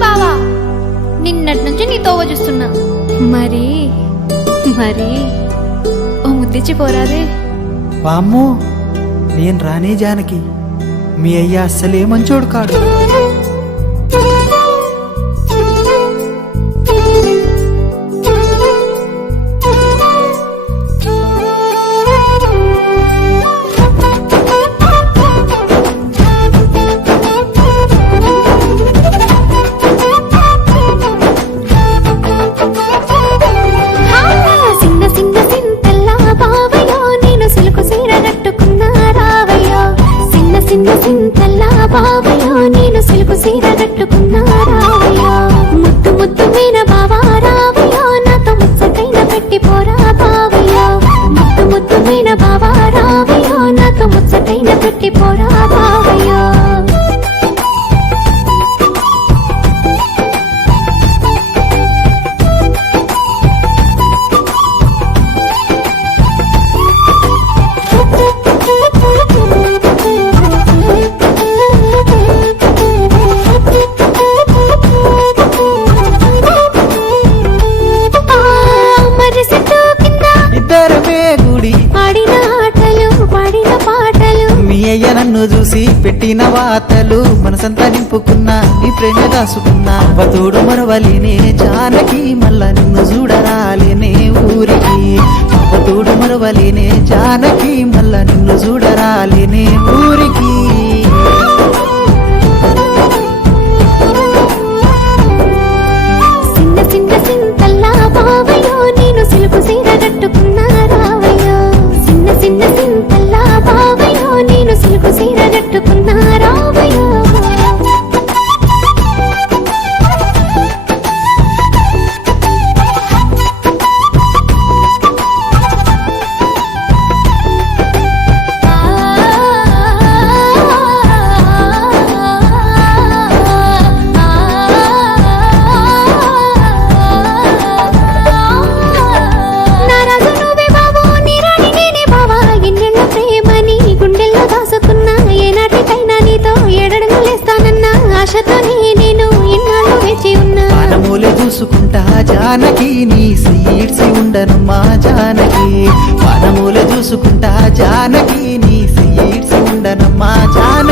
బావా, నిన్నటి నుంచి నీ తోవ చూస్తున్నా. మరి మరి ఓ ముద్దిచ్చి పోరాదే. వామ్మో, నేను రానే జానకి, మీ అయ్య అస్సలే మంచోడు కాడు. సింతల్లా బావయ్యో నేను సిలుకు సీర కట్టుకున్నా రావయ్యో, ముద్దు ముద్దు మీన బావా రావయ్యో, నాతో ముచ్చటైన పెట్టి పోరా బావయ్యో, ముద్దు ముద్దు మీన బావా రావయ్యో, నాతో ముచ్చటైన పెట్టి పోరా బావయ్యో. నన్ను చూసి పెట్టిన వాతలు మనసంతా నింపుకున్నా, నీ ప్రేమ దాసుకున్నా. అవతోడు మరవలేనే జానకి, మళ్ళా నిన్ను చూడరాలేనే ఊరికి. అవతోడు మరవలేనే జానకి, మళ్ళా నిన్ను చూడరాలేనే ఊరికి. సింతల్లా బావయ్యో నేను సిలుకు సీర కట్టుకున్నా రావయ్యో, సింతల్లా బావయ్యో నేను సిలుకు సీర కట్టుకున్నా రావయ్యో. పానమూలే చూసుకుంటా జానకి, నీ సీడ్సి ఉండనమ్మా జానకి. పానమూలే చూసుకుంటా జానకి, నీ సీడ్సి ఉండనమ్మా జానకి.